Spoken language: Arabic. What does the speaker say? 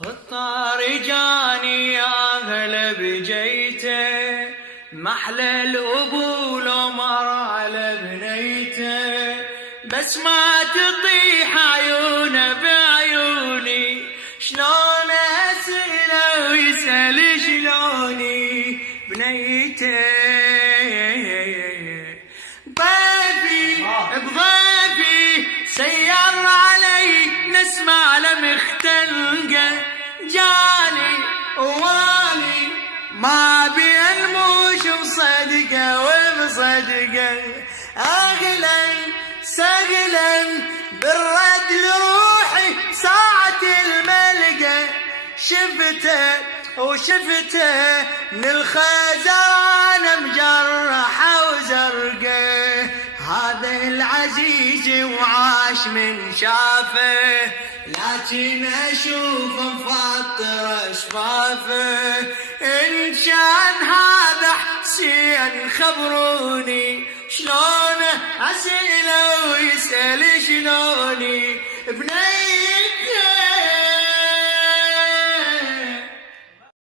خطار جاني اغلب جيته، محلى الابو لو مر على بنيته، بس ما تطيح عيونه بعيوني، شلون اساله ويسال شلوني بنيته. ضيفي بضيفي سير علي نسمع لمختلقه، جاني ووالي ما بين موش مصدقه ومصدقه، اغلا سهلا بالرد لروحي ساعة الملقى، شفته وشفته من الخزانة مجرحة وزرقه، هذا العزيز وعاش من شافه، لكن اشوف مفطر شفافه، ان كان هذا حسين خبروني، شلون اساله ويسال شلوني بني